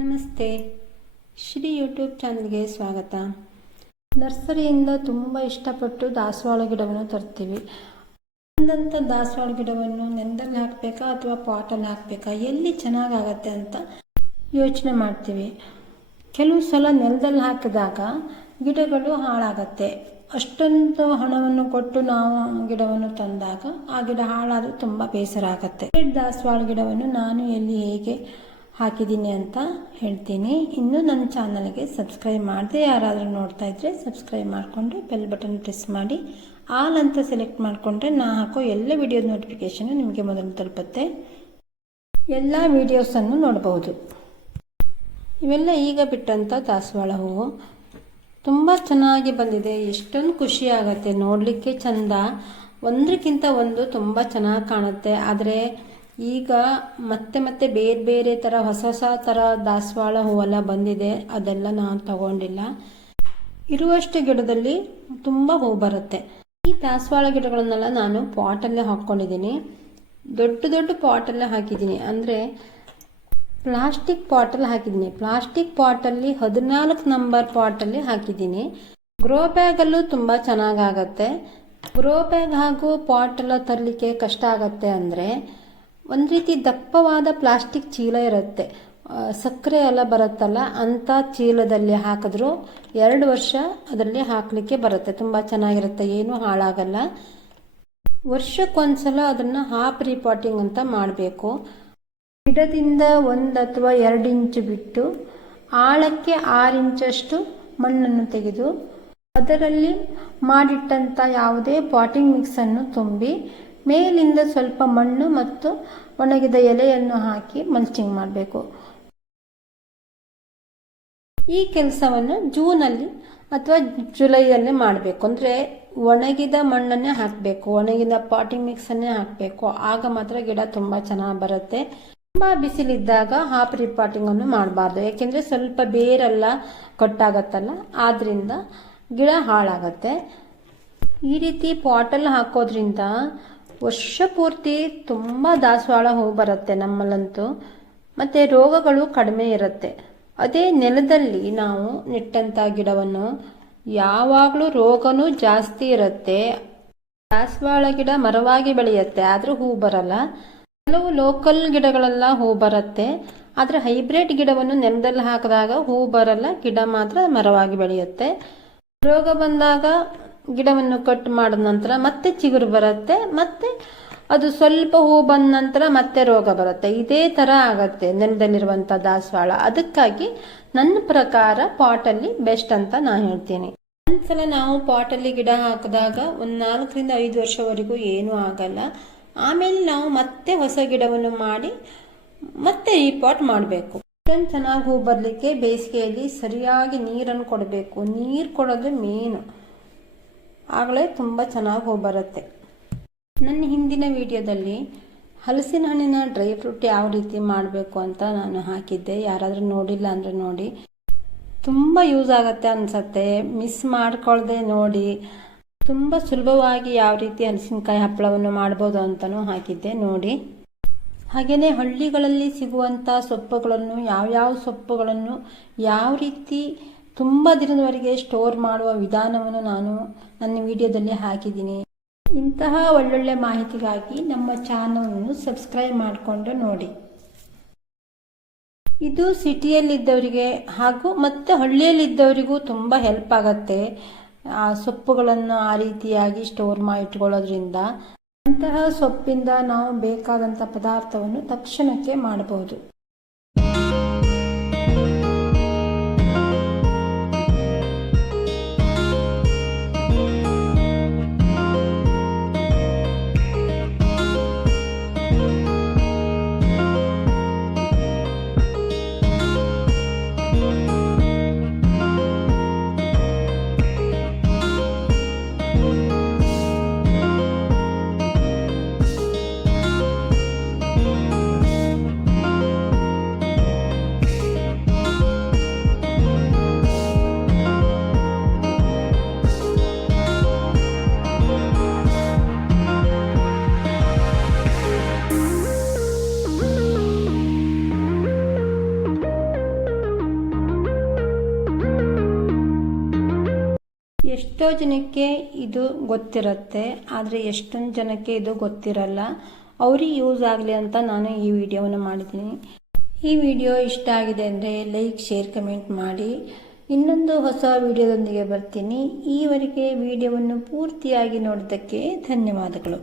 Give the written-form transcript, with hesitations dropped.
ನಮಸ್ತೆ, ಶ್ರೀ ಯೂಟ್ಯೂಬ್ ಚಾನಲ್ಗೆ ಸ್ವಾಗತ. ನರ್ಸರಿಯಿಂದ ತುಂಬ ಇಷ್ಟಪಟ್ಟು ದಾಸವಾಳ ಗಿಡವನ್ನು ತರ್ತೀವಿ. ಒಂದಂಥ ದಾಸವಾಳ ಗಿಡವನ್ನು ನೆಲದಲ್ಲಿ ಹಾಕಬೇಕಾ ಅಥವಾ ಪಾಟಲ್ಲಿ ಹಾಕಬೇಕಾ, ಎಲ್ಲಿ ಚೆನ್ನಾಗಾಗತ್ತೆ ಅಂತ ಯೋಚನೆ ಮಾಡ್ತೀವಿ. ಕೆಲವು ಸಲ ನೆಲದಲ್ಲಿ ಹಾಕಿದಾಗ ಗಿಡಗಳು ಹಾಳಾಗತ್ತೆ. ಅಷ್ಟೊಂದು ಹಣವನ್ನು ಕೊಟ್ಟು ನಾವು ಗಿಡವನ್ನು ತಂದಾಗ ಆ ಗಿಡ ಹಾಳಾದರೂ ತುಂಬ ಬೇಸರ ಆಗುತ್ತೆ. ದಾಸವಾಳ ಗಿಡವನ್ನು ನಾನು ಎಲ್ಲಿ ಹೇಗೆ ಹಾಕಿದ್ದೀನಿ ಅಂತ ಹೇಳ್ತೀನಿ. ಇನ್ನು ನನ್ನ ಚಾನಲ್ಗೆ ಸಬ್ಸ್ಕ್ರೈಬ್ ಮಾಡದೆ ಯಾರಾದರೂ ನೋಡ್ತಾ ಇದ್ದರೆ ಸಬ್ಸ್ಕ್ರೈಬ್ ಮಾಡಿಕೊಂಡು ಬೆಲ್ ಬಟನ್ ಪ್ರೆಸ್ ಮಾಡಿ ಆಲ್ ಅಂತ ಸೆಲೆಕ್ಟ್ ಮಾಡಿಕೊಂಡ್ರೆ ನಾ ಹಾಕೋ ಎಲ್ಲ ವಿಡಿಯೋ ನೋಟಿಫಿಕೇಷನ್ ನಿಮಗೆ ಮೊದಲು ತಲುಪುತ್ತೆ. ಎಲ್ಲ ವಿಡಿಯೋಸನ್ನು ನೋಡಬಹುದು. ಇವೆಲ್ಲ ಈಗ ಬಿಟ್ಟಂಥ ದಾಸವಾಳ ಹೂವು ತುಂಬ ಚೆನ್ನಾಗಿ ಬಂದಿದೆ. ಎಷ್ಟೊಂದು ಖುಷಿ ಆಗುತ್ತೆ ನೋಡಲಿಕ್ಕೆ, ಚಂದ, ಒಂದಕ್ಕಿಂತ ಒಂದು ತುಂಬ ಚೆನ್ನಾಗಿ ಕಾಣುತ್ತೆ. ಆದರೆ ಈಗ ಮತ್ತೆ ಬೇರೆ ಬೇರೆ ಥರ ಹೊಸ ಥರ ದಾಸವಾಳ ಹೂವೆಲ್ಲ ಬಂದಿದೆ. ಅದೆಲ್ಲ ನಾನು ತಗೊಂಡಿಲ್ಲ. ಇರುವಷ್ಟು ಗಿಡದಲ್ಲಿ ತುಂಬ ಹೂ ಬರುತ್ತೆ. ಈ ದಾಸವಾಳ ಗಿಡಗಳನ್ನೆಲ್ಲ ನಾನು ಪಾಟಲ್ಲೇ ಹಾಕ್ಕೊಂಡಿದ್ದೀನಿ. ದೊಡ್ಡ ಪಾಟಲ್ಲೇ ಹಾಕಿದ್ದೀನಿ. ಅಂದರೆ ಪ್ಲಾಸ್ಟಿಕ್ ಪಾಟಲ್ಲಿ ಹಾಕಿದ್ದೀನಿ. ಪ್ಲಾಸ್ಟಿಕ್ ಪಾಟಲ್ಲಿ 14 ನಂಬರ್ ಪಾಟಲ್ಲಿ ಹಾಕಿದ್ದೀನಿ. ಗ್ರೋ ಬ್ಯಾಗಲ್ಲೂ ತುಂಬ ಚೆನ್ನಾಗಾಗತ್ತೆ. ಗ್ರೋ ಬ್ಯಾಗ್ ಹಾಗೂ ಪಾಟೆಲ್ಲ ತರಲಿಕ್ಕೆ ಕಷ್ಟ ಆಗತ್ತೆ. ಅಂದರೆ ಒಂದು ರೀತಿ ದಪ್ಪವಾದ ಪ್ಲಾಸ್ಟಿಕ್ ಚೀಲ ಇರುತ್ತೆ, ಸಕ್ಕರೆ ಎಲ್ಲ ಬರುತ್ತಲ್ಲ, ಅಂಥ ಚೀಲದಲ್ಲಿ ಹಾಕಿದ್ರು 2 ವರ್ಷ ಅದರಲ್ಲಿ ಹಾಕಲಿಕ್ಕೆ ಬರುತ್ತೆ. ತುಂಬ ಚೆನ್ನಾಗಿರುತ್ತೆ, ಏನೂ ಹಾಳಾಗಲ್ಲ. ವರ್ಷಕ್ಕೊಂದ್ಸಲ ಅದನ್ನು ಹಾಫ್ ರೀಪಾಟಿಂಗ್ ಅಂತ ಮಾಡಬೇಕು. ಗಿಡದಿಂದ 1 ಅಥವಾ 2 ಇಂಚು ಬಿಟ್ಟು ಆಳಕ್ಕೆ 6 ಇಂಚಷ್ಟು ಮಣ್ಣನ್ನು ತೆಗೆದು ಅದರಲ್ಲಿ ಮಾಡಿಟ್ಟಂಥ ಯಾವುದೇ ಪಾಟಿಂಗ್ ಮಿಕ್ಸನ್ನು ತುಂಬಿ ಮೇಲಿಂದ ಸ್ವಲ್ಪ ಮಣ್ಣು ಮತ್ತು ಒಣಗಿದ ಎಲೆಯನ್ನು ಹಾಕಿ ಮಲ್ಚಿಂಗ್ ಮಾಡಬೇಕು. ಈ ಕೆಲಸವನ್ನು ಜೂನಲ್ಲಿ ಅಥವಾ ಜುಲೈಯಲ್ಲಿ ಮಾಡಬೇಕು. ಅಂದರೆ ಒಣಗಿದ ಮಣ್ಣನ್ನೇ ಹಾಕಬೇಕು, ಒಣಗಿದ ಪಾಟಿಂಗ್ ಮಿಕ್ಸನ್ನೇ ಹಾಕಬೇಕು. ಆಗ ಮಾತ್ರ ಗಿಡ ತುಂಬ ಚೆನ್ನಾಗಿ ಬರುತ್ತೆ. ತುಂಬ ಬಿಸಿಲಿದ್ದಾಗ ಹಾಫ್ ರೀಪಾಟಿಂಗನ್ನು ಮಾಡಬಾರ್ದು. ಯಾಕೆಂದರೆ ಸ್ವಲ್ಪ ಬೇರೆಲ್ಲ ಕಟ್ಟಾಗತ್ತಲ್ಲ, ಆದ್ದರಿಂದ ಗಿಡ ಹಾಳಾಗತ್ತೆ. ಈ ರೀತಿ ಪಾಟಲ್ಲಿ ಹಾಕೋದ್ರಿಂದ ವರ್ಷ ಪೂರ್ತಿ ತುಂಬ ದಾಸವಾಳ ಹೂ ಬರುತ್ತೆ ನಮ್ಮಲ್ಲಂತೂ. ಮತ್ತು ರೋಗಗಳು ಕಡಿಮೆ ಇರುತ್ತೆ. ಅದೇ ನೆಲದಲ್ಲಿ ನಾವು ನೆಟ್ಟಂಥ ಗಿಡವನ್ನು ಯಾವಾಗಲೂ ರೋಗನೂ ಜಾಸ್ತಿ ಇರುತ್ತೆ. ದಾಸವಾಳ ಗಿಡ ಮರವಾಗಿ ಬೆಳೆಯುತ್ತೆ, ಆದರೂ ಹೂ ಬರಲ್ಲ. ಕೆಲವು ಲೋಕಲ್ ಗಿಡಗಳೆಲ್ಲ ಹೂ ಬರುತ್ತೆ. ಆದರೆ ಹೈಬ್ರಿಡ್ ಗಿಡವನ್ನು ನೆಲದಲ್ಲಿ ಹಾಕಿದಾಗ ಹೂ ಬರಲ್ಲ, ಗಿಡ ಮಾತ್ರ ಮರವಾಗಿ ಬೆಳೆಯುತ್ತೆ. ರೋಗ ಬಂದಾಗ ಗಿಡವನ್ನು ಕಟ್ ಮಾಡಿದ ನಂತರ ಮತ್ತೆ ಚಿಗುರು ಬರುತ್ತೆ, ಮತ್ತೆ ಅದು ಸ್ವಲ್ಪ ಹೂ ಬಂದ ನಂತರ ಮತ್ತೆ ರೋಗ ಬರುತ್ತೆ. ಇದೇ ಥರ ಆಗತ್ತೆ ನೆಲದಲ್ಲಿರುವಂಥ ದಾಸವಾಳ. ಅದಕ್ಕಾಗಿ ನನ್ನ ಪ್ರಕಾರ ಪಾಟಲ್ಲಿ ಬೆಸ್ಟ್ ಅಂತ ನಾನು ಹೇಳ್ತೀನಿ. ಒಂದ್ಸಲ ನಾವು ಪಾಟಲ್ಲಿ ಗಿಡ ಹಾಕಿದಾಗ ಒಂದು 4 ರಿಂದ 5 ವರ್ಷವರೆಗೂ ಏನೂ ಆಗಲ್ಲ. ಆಮೇಲೆ ನಾವು ಮತ್ತೆ ಹೊಸ ಗಿಡವನ್ನು ಮಾಡಿ ಮತ್ತೆ ಈ ಪಾಟ್ ಮಾಡಬೇಕು. ಇಷ್ಟೊಂದು ಚೆನ್ನಾಗಿ ಹೂ ಬರಲಿಕ್ಕೆ ಬೇಸಿಗೆಯಲ್ಲಿ ಸರಿಯಾಗಿ ನೀರನ್ನು ಕೊಡಬೇಕು. ನೀರು ಕೊಡೋದು ಮೇನು, ಆಗಲೇ ತುಂಬ ಚೆನ್ನಾಗಿ ಹೂ ಬರುತ್ತೆ. ನನ್ನ ಹಿಂದಿನ ವಿಡಿಯೋದಲ್ಲಿ ಹಲಸಿನ ಹಣ್ಣಿನ ಡ್ರೈ ಫ್ರೂಟ್ ಯಾವ ರೀತಿ ಮಾಡಬೇಕು ಅಂತ ನಾನು ಹಾಕಿದ್ದೆ. ಯಾರಾದರೂ ನೋಡಿಲ್ಲ ಅಂದರೆ ನೋಡಿ, ತುಂಬ ಯೂಸ್ ಆಗುತ್ತೆ ಅನಿಸತ್ತೆ. ಮಿಸ್ ಮಾಡ್ಕೊಳ್ದೆ ನೋಡಿ. ತುಂಬ ಸುಲಭವಾಗಿ ಯಾವ ರೀತಿ ಹಲಸಿನಕಾಯಿ ಹಪ್ಪಳವನ್ನು ಮಾಡ್ಬೋದು ಅಂತಲೂ ಹಾಕಿದ್ದೆ, ನೋಡಿ. ಹಾಗೆಯೇ ಹಳ್ಳಿಗಳಲ್ಲಿ ಸಿಗುವಂಥ ಸೊಪ್ಪುಗಳನ್ನು, ಯಾವ್ಯಾವ ಸೊಪ್ಪುಗಳನ್ನು ಯಾವ ರೀತಿ ತುಂಬ ದಿನದವರೆಗೆ ಸ್ಟೋರ್ ಮಾಡುವ ವಿಧಾನವನ್ನು ನಾನು ನನ್ನ ವಿಡಿಯೋದಲ್ಲಿ ಹಾಕಿದ್ದೀನಿ. ಇಂತಹ ಒಳ್ಳೊಳ್ಳೆ ಮಾಹಿತಿಗಾಗಿ ನಮ್ಮ ಚಾನಲನ್ನು ಸಬ್ಸ್ಕ್ರೈಬ್ ಮಾಡಿಕೊಂಡು ನೋಡಿ. ಇದು ಸಿಟಿಯಲ್ಲಿದ್ದವರಿಗೆ ಹಾಗೂ ಮತ್ತು ಹಳ್ಳಿಯಲ್ಲಿದ್ದವರಿಗೂ ತುಂಬ ಹೆಲ್ಪ್ ಆಗುತ್ತೆ. ಆ ಸೊಪ್ಪುಗಳನ್ನು ಆ ರೀತಿಯಾಗಿ ಸ್ಟೋರ್ ಮಾಡಿ ಇಟ್ಕೊಳ್ಳೋದ್ರಿಂದ ಅಂತಹ ಸೊಪ್ಪಿಂದ ನಾವು ಬೇಕಾದಂಥ ಪದಾರ್ಥವನ್ನು ತಕ್ಷಣಕ್ಕೆ ಮಾಡಬಹುದು. ಎಷ್ಟೋ ಜನಕ್ಕೆ ಇದು ಗೊತ್ತಿರುತ್ತೆ, ಆದರೆ ಎಷ್ಟೊಂದು ಜನಕ್ಕೆ ಇದು ಗೊತ್ತಿರಲ್ಲ. ಅವ್ರಿಗೆ ಯೂಸ್ ಆಗಲಿ ಅಂತ ನಾನು ಈ ವಿಡಿಯೋವನ್ನು ಮಾಡಿದ್ದೀನಿ. ಈ ವಿಡಿಯೋ ಇಷ್ಟ ಆಗಿದೆ ಅಂದರೆ ಲೈಕ್, ಶೇರ್, ಕಮೆಂಟ್ ಮಾಡಿ. ಇನ್ನೊಂದು ಹೊಸ ವಿಡಿಯೋದೊಂದಿಗೆ ಬರ್ತೀನಿ. ಈವರೆಗೆ ವಿಡಿಯೋವನ್ನು ಪೂರ್ತಿಯಾಗಿ ನೋಡಿದ್ದಕ್ಕೆ ಧನ್ಯವಾದಗಳು.